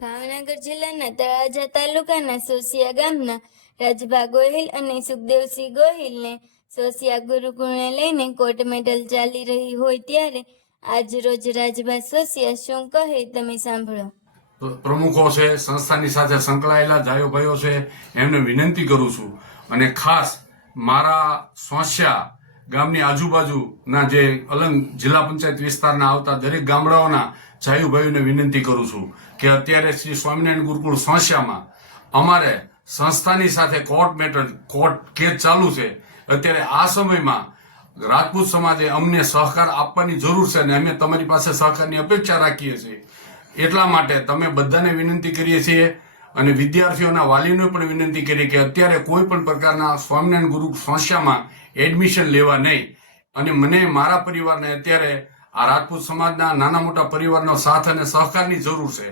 ભાવનગર જિલ્લાના તળાજા તાલુકાના સોસિયા ગામના રાજભા ગોહિલ અને સુખદેવસિંહ ગોહિલને સોસિયા ગુરુકુળને લઈને કોર્ટ મેડલ ચાલી રહી હોય ત્યારે આજ રોજ રાજભા સોસિયા શું કહે તમે સાંભળો. પ્રમુખો છે, સંસ્થાની સાથે સંકળાયેલા જાયો ભાઈઓ છે, એમને વિનંતી કરું છું અને ખાસ મારા સોસિયા ગામની આજુબાજુના જે અલંગ જિલ્લા પંચાયત વિસ્તારના આવતા દરેક ગામડાઓના જાયુભાઈઓને વિનંતી કરું છું કે અત્યારે શ્રી સ્વામિનારાયણ ગુરુકુળ સોસિયામાં અમારે સંસ્થાની સાથે કોર્ટ કેસ ચાલુ છે. અત્યારે આ સમયમાં રાજપૂત સમાજે અમને સહકાર આપવાની જરૂર છે અને અમે તમારી પાસે સહકારની અપેક્ષા રાખીએ છીએ. એટલા માટે તમે બધાને વિનંતી કરીએ છીએ અને વિદ્યાર્થીઓના વાલીઓને પણ વિનંતી કરીએ કે અત્યારે કોઈ પણ પ્રકારના સ્વામિનારાયણ ગુરુ સોસિયામાં એડમિશન લેવા નહીં. અને મને મારા પરિવારને અત્યારે આ રાજપૂત સમાજના નાના મોટા પરિવારનો સાથ અને સહકારની જરૂર છે.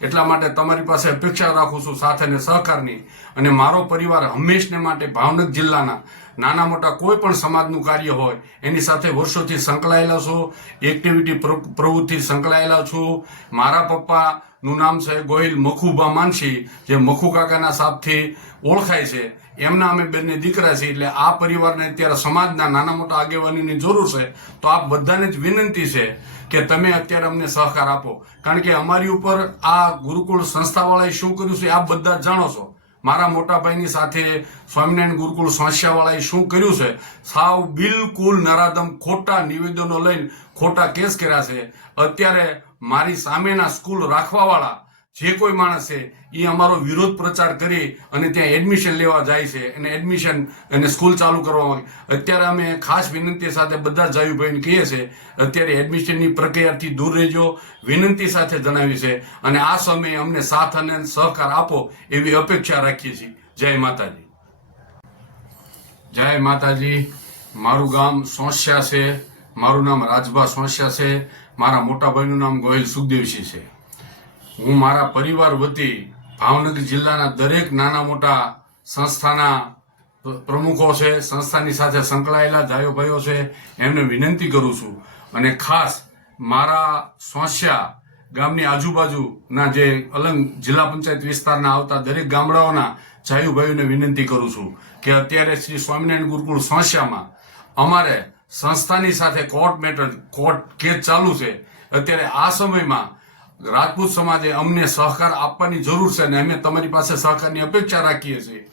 એટલા માટે તમારી પાસે અપેક્ષા રાખું છું સાથ અને સહકારની. અને મારો પરિવાર હંમેશને માટે ભાવનગર જિલ્લાના નાના મોટા કોઈ પણ સમાજનું કાર્ય હોય એની સાથે વર્ષોથી સંકળાયેલા છું, એક્ટિવિટી પ્રવૃત્તિ સંકળાયેલા છું. મારા પપ્પાનું નામ છે ગોહિલ મખુબા માનસી, જે મખુ કાકાના સાપથી ઓળખાય છે. એમના અમે બંને દીકરા છીએ. એટલે આ પરિવારને અત્યારે સમાજના નાના મોટા આગેવાનીની જરૂર છે. તો આપ બધાને જ વિનંતી છે કે તમે અત્યારે અમને સહકાર આપો, કારણ કે અમારી ઉપર આ ગુરુકુળ સંસ્થાવાળાએ શું કર્યું છે આપ બધા જાણો છો. મારા મોટા ભાઈની સાથે સ્વામિનારાયણ ગુરુકુળ સંસ્થાવાળાએ શું કર્યું છે, સાવ બિલકુલ નરાધમ ખોટા નિવેદનો લઈને ખોટા કેસ કર્યા છે. અત્યારે મારી સામેના સ્કૂલ રાખવાવાળા જે કોઈ માણસ છે એ અમારો વિરોધ પ્રચાર કરી અને ત્યાં એડમિશન લેવા જાય છે અને એડમિશન અને સ્કૂલ ચાલુ કરવામાં. અત્યારે અમે ખાસ વિનંતી સાથે બધા જાયુભાઈને કહીએ છીએ અત્યારે એડમિશનની પ્રક્રિયાથી દૂર રહેજો, વિનંતી સાથે જણાવી છે. અને આ સમયે અમને સાથ અને સહકાર આપો એવી અપેક્ષા રાખીએ છીએ. જય માતાજી. જય માતાજી. મારું ગામ સોસિયા છે, મારું નામ રાજભા સોસિયા છે, મારા મોટા ભાઈનું નામ ગોહિલ સુખદેવસિંહ છે. હું મારા પરિવાર વતી ભાવનગર જિલ્લાના દરેક નાના મોટા સંસ્થાના પ્રમુખો છે, સંસ્થાની સાથે સંકળાયેલા જાયો ભાઈઓ છે, એમને વિનંતી કરું છું. અને ખાસ મારા સોસિયા ગામની આજુબાજુના જે અલંગ જિલ્લા પંચાયત વિસ્તારના આવતા દરેક ગામડાઓના જાયો ભાઈઓને વિનંતી કરું છું કે અત્યારે શ્રી સ્વામિનારાયણ ગુરુકુળ સોસિયામાં અમારે સંસ્થાની સાથે કોર્ટ કેસ ચાલુ છે. અત્યારે આ સમયમાં રાજપૂત સમાજે અમને સહકાર આપવાની જરૂર છે અને અમે તમારી પાસે સહકારની અપેક્ષા રાખીએ છીએ.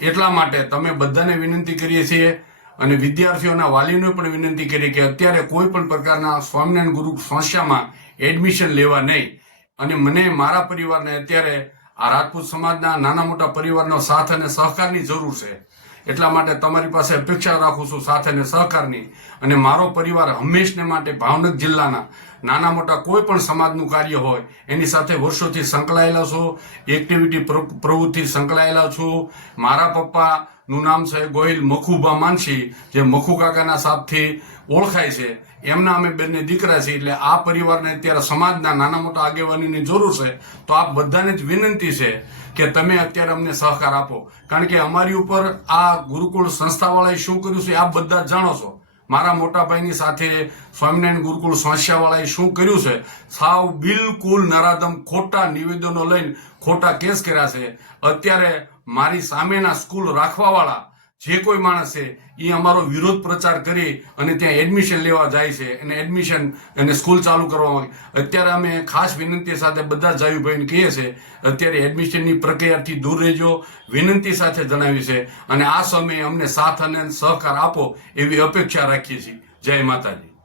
એટલા માટે તમે બધાને વિનંતી કરીએ છીએ અને વિદ્યાર્થીઓના વાલીઓને પણ વિનંતી કરીએ કે અત્યારે કોઈ પણ પ્રકારના સ્વામિનારાયણ ગુરુ સંસ્થામાં એડમિશન લેવા નહીં. અને મને મારા પરિવારને અત્યારે આ રાજપૂત સમાજના નાના મોટા પરિવારનો સાથ અને સહકારની જરૂર છે. એટલા માટે તમારી પાસે અપેક્ષા રાખું છું સાથ અને સહકારની. અને મારો પરિવાર હંમેશને માટે ભાવનગર જિલ્લાના નાના મોટા કોઈ પણ સમાજનું કાર્ય હોય એની સાથે વર્ષોથી સંકળાયેલા છું, એક્ટિવિટી પ્રવૃત્તિ સંકળાયેલા છું. મારા પપ્પાનું નામ છે ગોહિલ મખુબા માનસી, જે મખુ કાકાના સાપથી ઓળખાય છે. એમના અમે બંને દીકરા છીએ. એટલે આ પરિવારને અત્યારે સમાજના નાના મોટા આગેવાનીની જરૂર છે. તો આપ બધાને જ વિનંતી છે કે તમે અત્યારે અમને સહકાર આપો, કારણ કે અમારી ઉપર આ ગુરુકુળ સંસ્થાવાળાએ શું કર્યું છે આપ બધા જાણો છો. મારા મોટા ભાઈની સાથે સ્વામિનારાયણ ગુરુકુળ સોસિયાવાળાએ શું કર્યું છે, સાવ બિલકુલ નરાધમ ખોટા નિવેદનો લઈને ખોટા કેસ કર્યા છે. અત્યારે મારી સામેના સ્કૂલ રાખવાવાળા જે કોઈ માણસ છે એ અમારો વિરોધ પ્રચાર કરી અને ત્યાં એડમિશન લેવા જાય છે અને એડમિશન અને સ્કૂલ ચાલુ કરવામાં. અત્યારે અમે ખાસ વિનંતી સાથે બધા જાયુભાઈને કહીએ છીએ અત્યારે એડમિશનની પ્રક્રિયાથી દૂર રહેજો, વિનંતી સાથે જણાવી છે. અને આ સમયે અમને સાથ અને સહકાર આપો એવી અપેક્ષા રાખીએ છીએ. જય માતાજી.